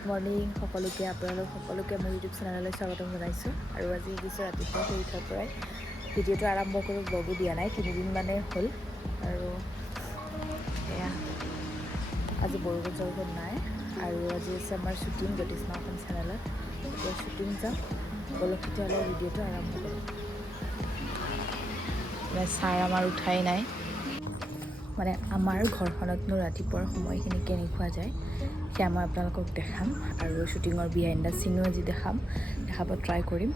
Good morning সকলোকে আপোনালোক সকলোকে মোৰ ইউটিউব চেনেললৈ স্বাগতম জনাইছোঁ আৰু আজি কিছু ৰাতিপুৱা শুই উঠাৰ পৰাই ভিডিঅ'টো আৰম্ভ কৰোঁ ব্লগো দিয়া নাই 3 দিন মানে হ'ল আৰু এয়া আজি বৰষুণ নাই আৰু আজি আছে আমাৰ শ্বুটিং জ্যোতিষ্মাখন চেনেলত এতিয়া শ্বুটিং যাম বলক তেতিয়াহ'লে ভিডিঅ'টো আৰম্ভ কৰোঁ ছাৰ আমাৰ উঠাই নাই মানে আমাৰ ঘৰখনতনো ৰাতিপুৱাৰ সময়খিনি কেনেকুৱা যায় সেয়া মই আপোনালোকক দেখাম আৰু শ্বুটিঙৰ বিহাইণ্ড দ্য চিনো আজি দেখাব ট্ৰাই কৰিম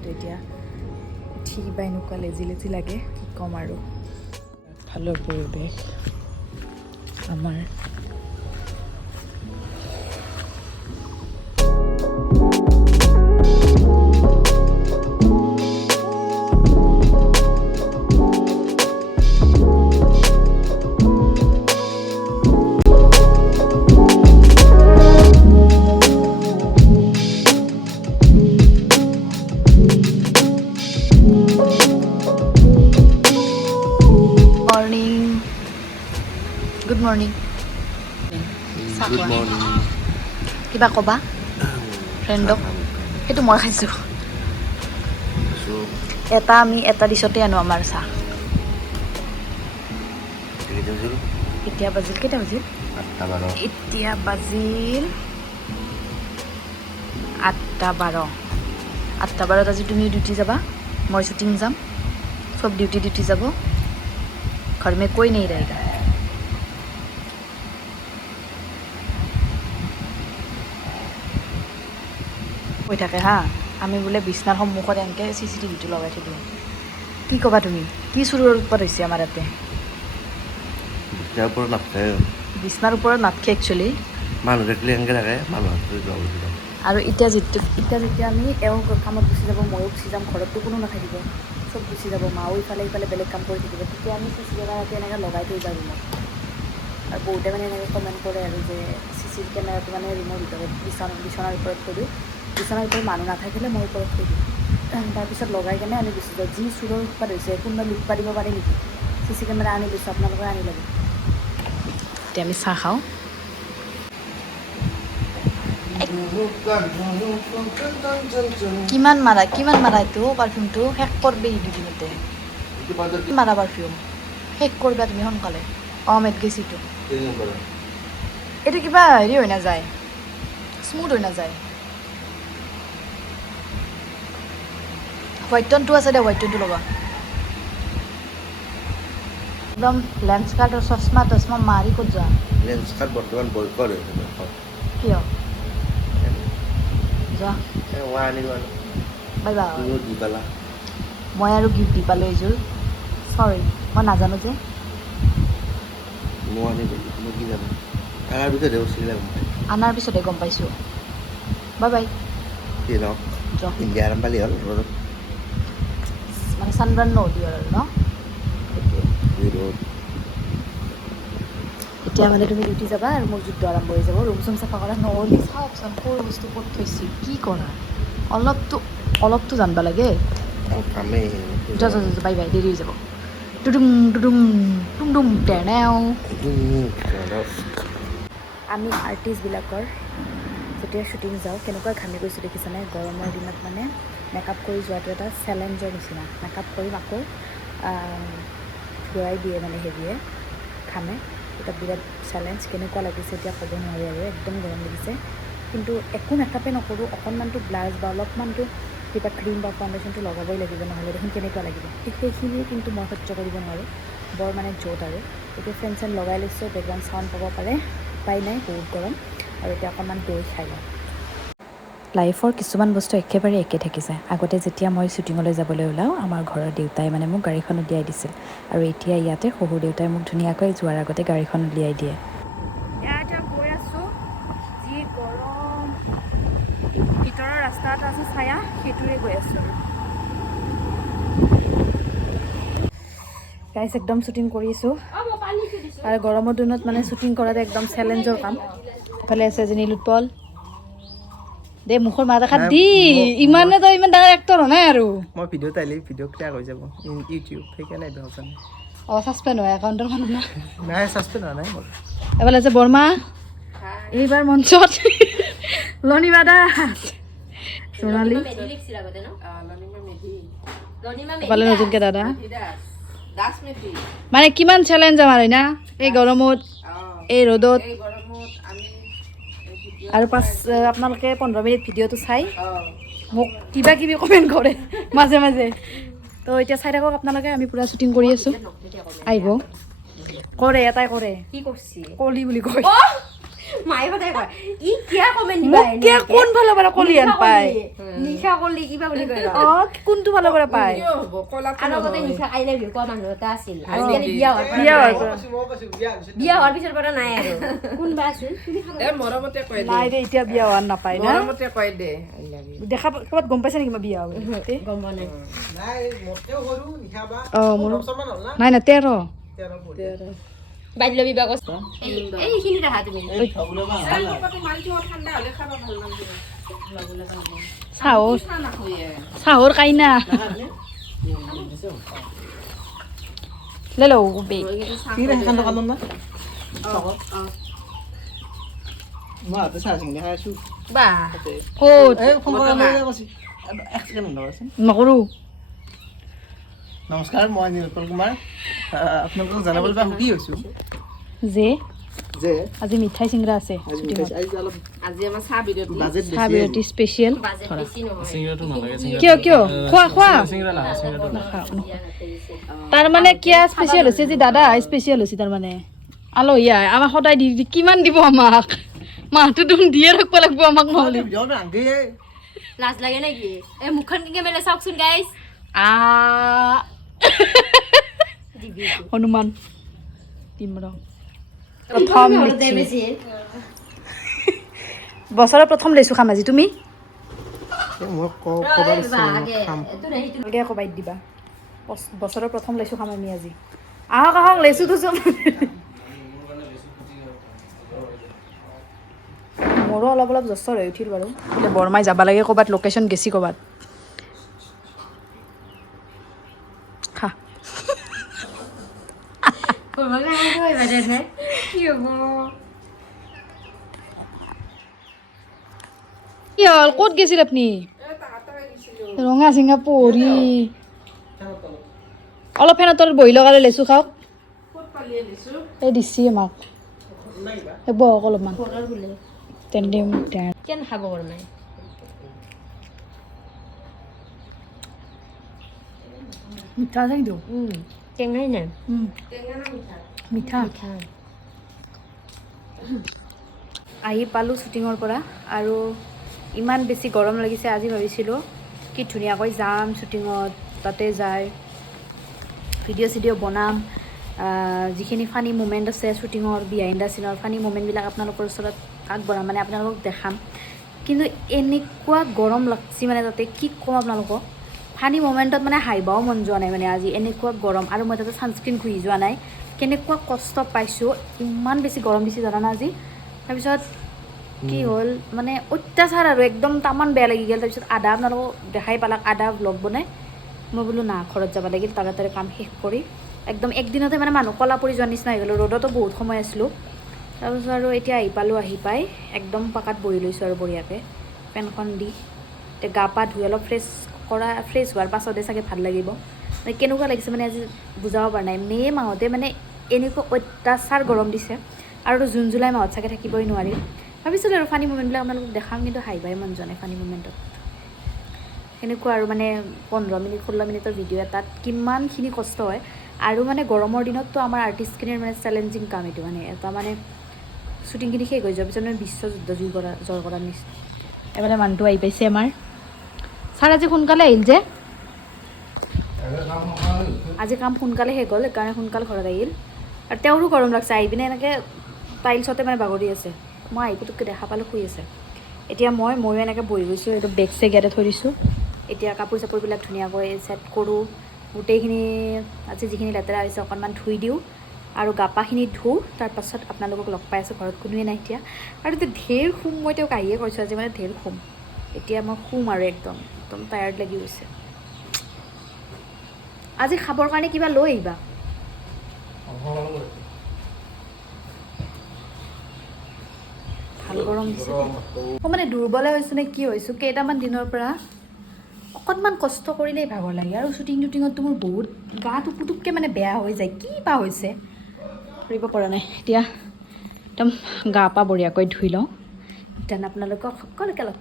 তো এতিয়া উঠি কিবা এনেকুৱা লেজি লাগে কি ক'ম আৰু ভালৰ পৰিৱেশ আমাৰ Good morning. Good morning. কিবা ক'বা ফ্ৰেণ্ডক সেইটো মই খাইছোঁ এটা ডিছতে আনো আমাৰ চাহ এতিয়া বাজিল কেইটা বাজিল 8:12 এতিয়া বাজিল 8:12 8:12 আজি তুমি ডিউটি যাবা মই শ্বুটিং যাম চব ডিউটি যাব ঘৰ মে कोई नहीं रहेगा হৈ থাকে হা আমি বোলে বিছনাৰ সন্মুখত এনেকৈ CCTVটো লগাই থৈ দিওঁ কি ক'বা তুমি কি চুৰৰ উৎপাত হৈছে আমাৰ ইয়াতে বিছনাৰ ওপৰত নাথাকে একচুৱেলি মানুহ দেখিলে এনেকৈ থাকে আৰু এতিয়া যেতিয়া আমি এওঁ কামত গুচি যাব ময়ো গুচি যাম ঘৰততো কোনো নাথাকিব চব গুচি যাব মাও ইফালে বেলেগ কাম কৰি থাকিব তেতিয়া আমি CCTV কেমেৰাটো এনেকৈ লগাই থৈ যাওঁ ৰুমত আৰু বহুতে মানে এনেকৈ কমেণ্ট কৰে আৰু যে CCTV কেমেৰাটো মানে ৰুমৰ ভিতৰত বিচনাৰ ওপৰত থৈ দিওঁ বিচনাৰ ওপৰত মানুহ নাথাকিলে মই ওপৰত থৈ দিওঁ তাৰপিছত লগাই কেনে আমি গুচি যাওঁ যি চুৰৰ উৎপাত হৈছে কোনোবা লুট পাৰিব পাৰে নেকি CCTV কেমেৰা আনি দিছোঁ আপোনালোকে আনি ল'ব এতিয়া আমি চাহ খাওঁ কিমান মাৰা এইটো পাৰফিউমটো শেষ কৰবি দুদিনতে মাৰা পাৰফিউম শেষ কৰিবা তুমি সোনকালে মেট গেছিটো এইটো কিবা হেৰি হৈ নাযায় স্মুথ হৈ নাযায় হোৱাইট টনটো আছে দে হোৱাইট টনটো ল'বা একদম লেন্স কাৰ্ড আৰু চশমা মাৰি ক'ত যোৱা লেন্স কাৰ্ড বৰ্তমান বয়কট হৈছে কিয় যোৱা বাই বাই মই আৰু গিফ্ট দি পালোঁ এইযোৰ চৰি মই নাজানো যে আনাৰ পিছতে গম পাইছোঁ বাই বাই মানে চানবাৰ্ণ নহ'লি আৰু ন এতিয়া মানে তুমি ডিউটি যাবা আৰু মোৰ যুদ্ধ আৰম্ভ হৈ যাব ৰুম চুম চাফা কৰা নহ'লি চাওকচোন সৰু বস্তু ক'ত থৈছোঁ কি কৰা অলপতো জানিব লাগে বাই বাই দেৰি হৈ যাব আমি আৰ্টিষ্টবিলাকৰ যেতিয়া শ্বুটিং যাওঁ কেনেকুৱা ঘামি গৈছোঁ দেখিছানে গৰমৰ দিনত মানে মেকআপ কৰি যোৱাটো এটা চেলেঞ্জৰ নিচিনা মেকআপ কৰিম আকৌ ঘূৰাই দিয়ে মানে হেৰিয়ে ঘামে এটা বিৰাট চেলেঞ্জ কেনেকুৱা লাগিছে এতিয়া ক'ব নোৱাৰি আৰু একদম গৰম লাগিছে কিন্তু একো মেকআপে নকৰোঁ অকণমানটো ব্লাছ বা অলপমানটো কিবা ক্ৰীম বা ফাউণ্ডেশ্যনটো লগাবই লাগিব নহ'লে দেখোন কেনেকুৱা লাগিব সেইখিনিও কিন্তু মই সহ্য কৰিব নোৱাৰোঁ বৰ মানে য'ত আৰু এতিয়া ফেন চেন লগাই লৈছোঁ বেকগ্ৰাউণ্ড চাউণ্ড পাব পাৰে উপায় নাই বহুত গৰম আৰু এতিয়া অকণমান দৈ খাই লওঁ লাইফৰ কিছুমান বস্তু একেবাৰে একে থাকি যায় আগতে যেতিয়া মই শ্বুটিঙলৈ যাবলৈ ওলাওঁ আমাৰ ঘৰৰ দেউতাই মানে মোক গাড়ীখন উলিয়াই দিছিল আৰু এতিয়া ইয়াতে শহুৰ দেউতাই মোক ধুনীয়াকৈ যোৱাৰ আগতে গাড়ীখন উলিয়াই দিয়ে এতিয়া গৈ আছোঁ যি গৰম ভিতৰৰ ৰাস্তা এটা আছে ছায়া সেইটোৰে গৈ আছোঁ গাইছ একদম শ্বুটিং কৰিছোঁ আৰু গৰমৰ দিনত মানে শ্বুটিং কৰাটো একদম চেলেঞ্জৰ কাম এফালে আছে এজনী লুটপল দে মুখৰ মাত এখাত দি ইমান ডাঙৰ এক্টৰ নাই আৰু মই ভিডিঅ'ত আহিলে ভিডিঅ' ক্লিয়াৰ হৈ যাব ইউটিউব সেইকাৰণে ছাছপেণ্ড হয় একাউণ্টৰ মানুহ নাই ছাছপেণ্ড হোৱা নাই মোৰ এফালে আছে বৰ্মা এইবাৰ মঞ্চত লনিমা দাস সোণালী পালে নতুনকে দাদা মানে কিমান চেলেঞ্জ আমাৰ হয় না এই গৰমত এই ৰ'দত আৰু আপোনালোকে 15 মিনিট ভিডিঅ'টো চাই মোক কিবা কিবি কমেণ্ট কৰে মাজে মাজে তো এতিয়া চাই থাকক আপোনালোকে আমি পুৰা শ্বুটিং কৰি আছোঁ আহিব কৰে এটাই কৰে কি কৰিছে কলি বুলি কয় মায়ে কথাই কয় ই কিয়া কমেণ্ট দিবা কিয়া কোন ফালৰ পৰা কলি আন পায় নিশা কলি কিবা বুলি কয় কোনটো ফালৰ পৰা পায় আৰু আগতে নিশা আই লাভ ইউ কোৱা মানুহ এটা আছিল আজিকালি বিয়া হোৱাৰ পিছৰ পৰা নাই আৰু কোনবা আছিল মৰমতে কয় নাই দে এতিয়া বিয়া হোৱা নাপায় না মৰমতে কয় দে আই লাভ ইউ দেখা ক'ৰবাত গম পাইছে নেকি মই বিয়া হ'ব গম পোৱা নাই নাই মোতকেও সৰু নিশা বা মোৰ বছৰমান হ'ল না নাই না 13 বাল্য বিবাহ কৈছে এইখিনি দেখা তুমি চাহৰ কাইনা লৈ লওঁ নকৰোঁ নমস্কাৰ মই নিৰুপল কুমাৰ আপোনালোকক জানাবলৈ পাই সুখী হৈছোঁ যে যে আজি মিঠাই চিংৰা আছে আজি আমাৰ চাহ বিৰতি চাহ বিৰতি স্পেচিয়েল বাজেট বেছি নহয় কিয় কিয় খোৱা খোৱা তাৰমানে কিয় স্পেচিয়েল হৈছে যে দাদা স্পেচিয়েল হৈছে তাৰমানে আলহী আহে আমাক সদায় দি কিমান দিব আমাক মাহটো দেখোন দিয়ে ৰাখিব লাগিব আমাক নহ'লে লাজ লাগে নেকি এই মুখখন কেনেকৈ মেলে চাওকচোন গাইজ হনুমান প্ৰথম বছৰৰ প্ৰথম লৈছোঁ খাম আজি তুমি কবাই দিবা বছৰৰ প্ৰথম লৈছোঁ খাম আমি আজি আহক আহক লেচু থৈছোঁ মোৰো অলপ অলপ জস্তৰ হৈ উঠিল বাৰু এতিয়া বৰমাই যাব লাগে ক'ৰবাত লোকেশ্যন গেছি ক'ৰবাত খা কি হ'ল ক'ত গৈছিল আপুনি ৰঙা চিঙা পৰি অলপ ফেনৰ তলত বহি লগালে লেচু খাওক এই দিছি আমাক বহক অলপমান তেন্তে কেন খাব নাই মিঠা আছে কিন্তু টেঙাই নাই মিঠা আহি পালোঁ শ্বুটিঙৰ পৰা আৰু ইমান বেছি গৰম লাগিছে আজি ভাবিছিলোঁ কি ধুনীয়াকৈ যাম শ্বুটিঙত তাতে যায় ভিডিঅ' চিডিঅ' বনাম যিখিনি ফানি মুমেণ্ট আছে শ্বুটিঙৰ বিহাইণ্ড দ্য চিনৰ ফানি মুমেণ্টবিলাক আপোনালোকৰ ওচৰত আগবঢ়াম মানে আপোনালোকক দেখাম কিন্তু এনেকুৱা গৰম লাগছি মানে তাতে কি ক'ম আপোনালোকক ফানি মুমেণ্টত মানে হাঁহিবও মন যোৱা নাই মানে আজি এনেকুৱা গৰম আৰু মই তাতে ছানস্ক্ৰীণ ঘঁহি যোৱা নাই কেনেকুৱা কষ্ট পাইছোঁ ইমান বেছি গৰম দিছে জানা আজি তাৰপিছত কি হ'ল মানে অত্যাচাৰ আৰু একদম তামান বেয়া লাগি গ'ল তাৰপিছত আধা আপোনালোকক দেখাই পালাক আধা ব্লগ বনাই মই বোলো না ঘৰত যাব লাগিল তাড়াতাড়ি কাম শেষ কৰি একদম একদিনতে মানে মানুহ কলা পৰি যোৱাৰ নিচিনা হৈ গ'লোঁ ৰ'দতো বহুত সময় আছিলোঁ তাৰপিছত আৰু এতিয়া আহি পালোঁ আহি পাই একদম পাকাত বহি লৈছোঁ আৰু বঢ়িয়াকৈ ফেনখন দি এতিয়া গা পা ধুই অলপ ফ্ৰেছ হোৱাৰ পাছতে চাগে ভাল লাগিব মানে কেনেকুৱা লাগিছে মানে আজি বুজাব পৰা নাই মে' মাহতে মানে এনেকুৱা অত্যাচাৰ গৰম দিছে আৰু জুন জুলাই মাহত চাগে থাকিবই নোৱাৰি ভাবিছিলোঁ আৰু ফানি মুমেণ্টবিলাক আপোনালোকক দেখাম কিন্তু হাঁহিবাই মন যোৱা নাই ফানি মুমেণ্টত সেনেকুৱা আৰু মানে 15 মিনিট 16 মিনিটৰ ভিডিঅ' এটাত কিমানখিনি কষ্ট হয় আৰু মানে গৰমৰ দিনততো আমাৰ আৰ্টিষ্টখিনিৰ মানে চেলেঞ্জিং কাম এইটো মানে এটা মানে শ্বুটিংখিনি শেষ হৈ যোৱাৰ পিছত মানে বিশ্বযুদ্ধ জয় কৰাৰ নিচিনা এবাৰে মানুহটো আহি পাইছে আমাৰ ছাৰ আজি সোনকালে আহিল যে আজি কাম সোনকালে শেষ হ'ল সেইকাৰণে সোনকালে ঘৰত আহিল আৰু তেওঁৰো গৰম লাগছে আহি পিনে এনেকৈ টাইলছতে মানে বাগৰি আছে মই আহি পুতুককৈ দেখা পালোঁ শুই আছে এতিয়া ময়ো এনেকৈ বহি গৈছোঁ এইটো বেগ চেগ ইয়াতে থৈ দিছোঁ এতিয়া কাপোৰ চাপোৰবিলাক ধুনীয়াকৈ ছেট কৰোঁ গোটেইখিনি আজি যিখিনি লেতেৰা হৈছে অকণমান ধুই দিওঁ আৰু গা পাখিনি ধুওঁ তাৰপাছত আপোনালোকক লগ পাই আছোঁ ঘৰত কোনোৱে নাই এতিয়া আৰু এতিয়া ঢেৰ শুম মই তেওঁক আহিয়ে কৈছোঁ আজি মানে ঢেৰ শুম এতিয়া মই শুম আৰু একদম টায়াৰ্ড লাগি গৈছে আজি খাবৰ কাৰণে কিবা লৈ আহিবা ভাল গৰম দিছে মই মানে দুৰ্বলে হৈছোঁ নে কি হৈছোঁ কেইটামান দিনৰ পৰা অকণমান কষ্ট কৰিলেই ভাগৰ লাগে আৰু শ্বুটিঙতো মোৰ বহুত গাটো পুতুককৈ মানে বেয়া হৈ যায় কি বা হৈছে কৰিব পৰা নাই এতিয়া একদম গা পা বঢ়িয়াকৈ ধুই লওঁ দেন আপোনালোকক সকলোকে লগ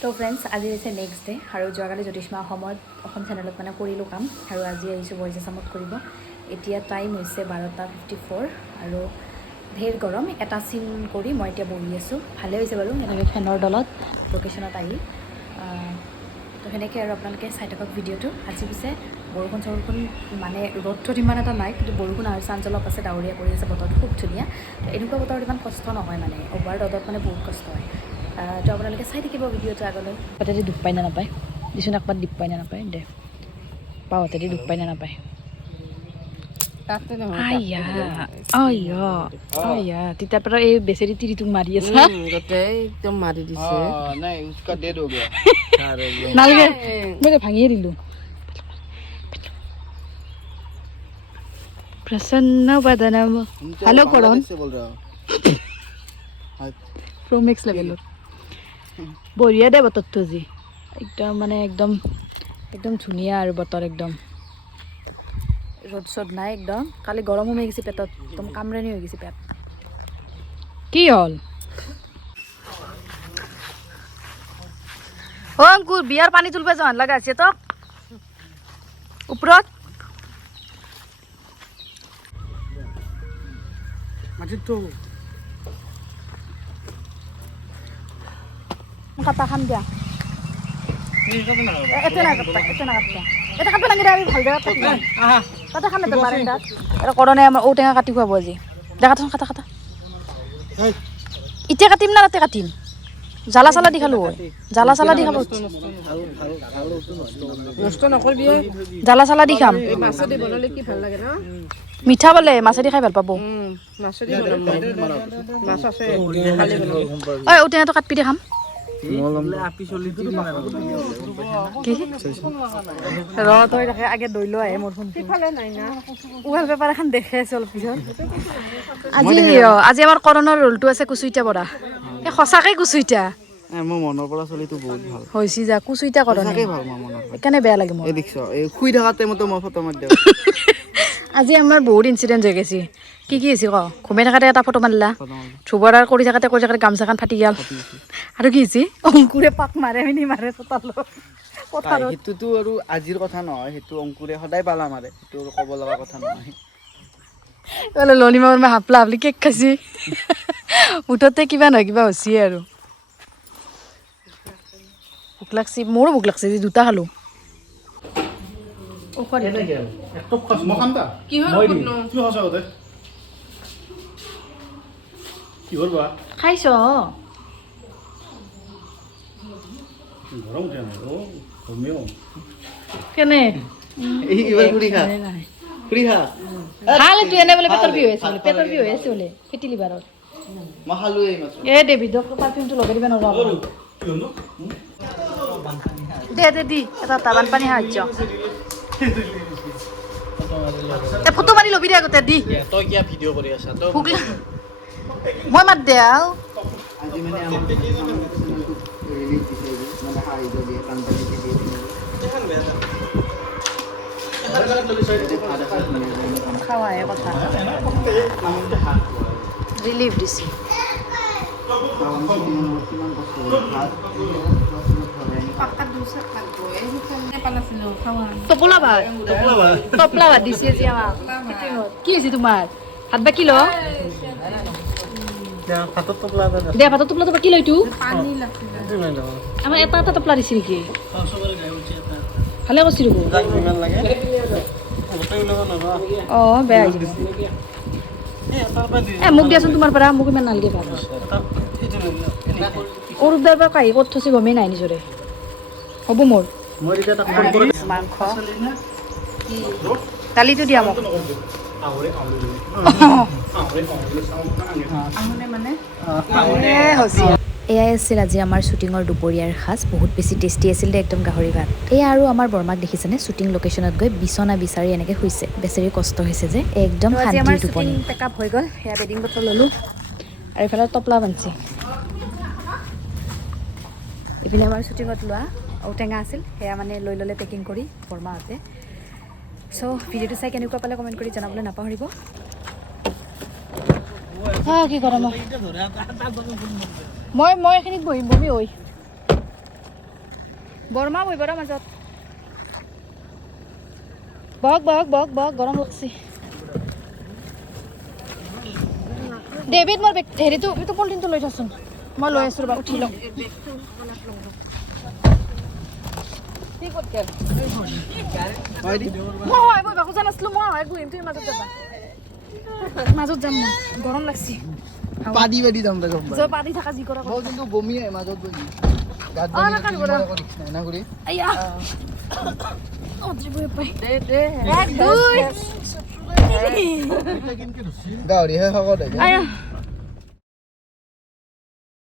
তো ফ্ৰেণ্ডছ আজি হৈছে নেক্সট ডে আৰু যোৱাকালি জ্যোতিষ্মা অসম চেনেলত মানে কৰিলোঁ কাম আৰু আজি আহিছোঁ বইজ আছামত কৰিব এতিয়া টাইম হৈছে 12:54 আৰু ঢেৰ গৰম এটা চিন কৰি মই এতিয়া বহি আছোঁ ভালে হৈছে বাৰু এনেকৈ ফেনৰ তলত লোকেশ্যনত আহি তো সেনেকৈ আৰু আপোনালোকে চাই থাকক ভিডিঅ'টো আজি পিছে বৰষুণ চৰষুণ মানে ৰ'দটোত ইমান এটা নাই কিন্তু বৰষুণ আৰু চাঞ্চ অলপ আছে ডাৱৰীয়া কৰি আছে বতৰটো খুব ধুনীয়া তো এনেকুৱা বতৰত ইমান কষ্ট নহয় মানে অভাৰ ৰ'দত মানে বহুত কষ্ট হয় তো আপোনালোকে চাই থাকিব ভিডিঅ'টো আগলৈ পাতেদি দুখ পায় নে নাপায় দিচোন একবাৰ দুখ পায় নে নাপায় দে পাওঁতেদি দুখ পায় নে নাপায় তেতিয়াৰ পৰা এই বেচেৰি তিৰিটোক মাৰি আছে একদম মাৰি দিছে নালাগে মই ভাঙিয়ে দিলোঁ প্ৰসন্ন বদনম হেল্ল' কৰণ প্ৰ' মেক্স লেভেলত বঢ়িয়া দে বতৰটো আজি একদম মানে একদম ধুনীয়া আৰু বতৰ একদম ৰ'দ চ'দ নাই একদম কালি গৰম সোমাই গৈছে পেটত একদম কামৰেনি হৈ গৈছে পেট কি হ'ল অ অংকুৰ বিয়াৰ পানী তুলিব যোৱান লগা আছে তোক ওপৰত কাটা খাম দিয়া এটা কাটব নালাগে আমি ভাল জেগাত কাটিম কাটা খাম এটা বাৰান্দাত এটা কৰণে আমাৰ ঔটেঙা কাটি খুৱাব আজি দেখাচোন কাটা এতিয়া কাটিম না তাতে কাটিম জ্বালা চালা দি খালো জ্বালা চালা দি খাব নষ্ট নকৰিবি জ্বালা চালা দি খাম মাছেদি বনালে কি ভাল লাগে ন মিঠা বোলে মাছেদি খাই ভাল পাব মাছেদি বনাম মাছ আছে ঐ ঔটেঙাটো কাটপি দে খাম তই দেখে আগে দৈ লৈ আহে মোৰ ফোনটো ৱাল পেপাৰ এখন দেখে আছে অলপ পিছত আজি আমাৰ কৰণৰ ৰোলটো আছে কুচুইটা বৰা এই সঁচাকৈ কুচুইটা মোৰ মনৰ পৰা চলিটো বহুত ভাল হৈছে যা কুচুইটা কৰণে ভাল মোৰ মনৰ সেইকাৰণে বেয়া লাগে মোৰ এই দেখিছ এই শুই থকা টাইমতো মই ফটো মাৰি দিওঁ আজি আমাৰ বহুত ইনচিডেণ্ট হৈ গৈছে কি হৈছে ক ঘুমাই থাকাতে এটা ফটো মাৰিলা ধুবৰ আৰু কৰি থাকাতে গামোচাখন ফাটি গ'ল আৰু কি হৈছে অংকুৰে পাক মাৰে মাৰে পথাৰত সেইটোতো আৰু আজিৰ কথা নহয় সেইটো অংকুৰে সদায় পালা মাৰে সেইটো ক'ব লগা কথা নহয় ললিমা হাপলা হাপলি কেক খাইছি মুঠতে কিবা নহয় কিবা হৈছে আৰু ভোক লাগছি মোৰো ভোক লাগছে আজি দুটা খালো খাইছ কেনে ভাল এইটো এনে বোলে পেটৰ বিষ হৈ আছে বোলে ফেটি লিভাৰত এ ডেভিডক পাৰফিউমটো লগাই দিব নোৱাৰো দে দি এটা বানপানী সাহায্য ফটো মাৰি ল'বি দে আগতে দি তই কিয় ভিডিঅ' কৰি আছা মই মাত দে আৰু আজি মানে আমাৰ ৰিলিজ দিছে মানে সাহায্য দিয়ে বানপানীতে দিয়ে খাৱাহে কথা ৰিলিফ দিছে টোপোলা ভাত দিছে আজি আমাক কি হৈছে তোমাৰ ভাত বা কি ল দে ভাতৰ টোপোলা কি ল এইটো আমাৰ এটা টোপোলা দিছে নেকি ভালে কৰিছে দেখোন অঁ বেয়া মোক দিয়াচোন তোমাৰ পৰা মোক ইমান নালাগে ভাত অৰূপদাৰ পৰা কাঢ়ি ক'ত থৈছে গমেই নাই নিজৰে হ'ব মোৰ মাংস দালিটো দিয়া মোক এয়াই আছিল আজি আমাৰ শ্বুটিঙৰ দুপৰীয়াৰ সাজ বহুত বেছি টেষ্টি আছিল দে একদম গাহৰি ভাত এয়া আৰু আমাৰ বৰমাক দেখিছেনে শ্বুটিং লোকেশ্যনত গৈ বিচনা বিচাৰি এনেকৈ শুইছে বেচেৰি কষ্ট হৈছে যে একদম শান্তিৰ টোপনি পেকআপ হৈ গ'ল সেয়া বেডিং বটল ল'লোঁ আৰু এইফালে টপলা বান্ধছি এইপিনে আমাৰ শ্বুটিঙত লোৱা ঔটেঙা আছিল সেয়া মানে লৈ ল'লে পেকিং কৰি বৰমাহঁতে চ' ভিডিঅ'টো চাই কেনেকুৱা পালে কমেণ্ট কৰি জনাবলৈ নাপাহৰিব কি কৰা মই এইখিনিত বহিম বমি ঐ বৰমা বহিবৰ মাজত বহক গৰম লাগছি ডেভিড মোৰ হেৰিটো এইটো পলিথিনটো লৈ থাচোন মই লৈ আছোঁ ৰ'বা উঠি লওঁ মই বাকো জান আছিলোঁ মই বহিম তুমি মাজত যাবা মাজত যাম মই গৰম লাগছি পাদি যাম দে গম যা পাদি থাকা যি কৰা মই কিন্তু বমি আহে মাজত বহি গাত না কৰি আইয়া অদ্ৰিবই পাই দে এক দুই গাড়ী হে হক দে আইয়া